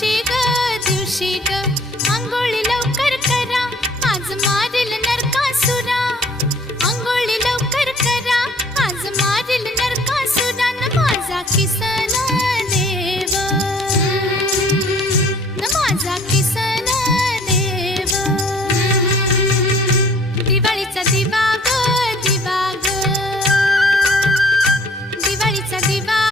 दिवशी ग आंघोळी लवकर करा, आज मारेल नरकासुरा. आंघोळी लवकर करा, आज मारेल नरकासुरा. न माझा किसन